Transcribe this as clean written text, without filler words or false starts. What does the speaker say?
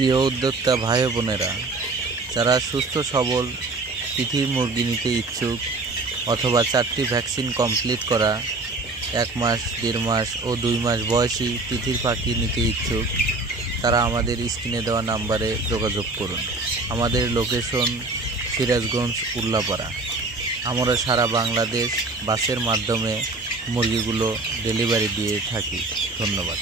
প্রিয় উদ্যোক্তা ভাই বোনেরা, যারা সুস্থ সবল তিথির মুরগি নিতে ইচ্ছুক অথবা 4টি ভ্যাকসিন কমপ্লিট করা 1 মাস, 1.5 মাস ও 2 মাস বয়সী তিথির পাখি নিতে ইচ্ছুক, তারা আমাদের স্ক্রিনে দেওয়া নাম্বারে যোগাযোগ করুন। আমাদের লোকেশন সিরাজগঞ্জ, উল্লাপাড়া। আমরা সারা বাংলাদেশ বাসের মাধ্যমে মুরগিগুলো ডেলিভারি দিয়ে থাকি। ধন্যবাদ।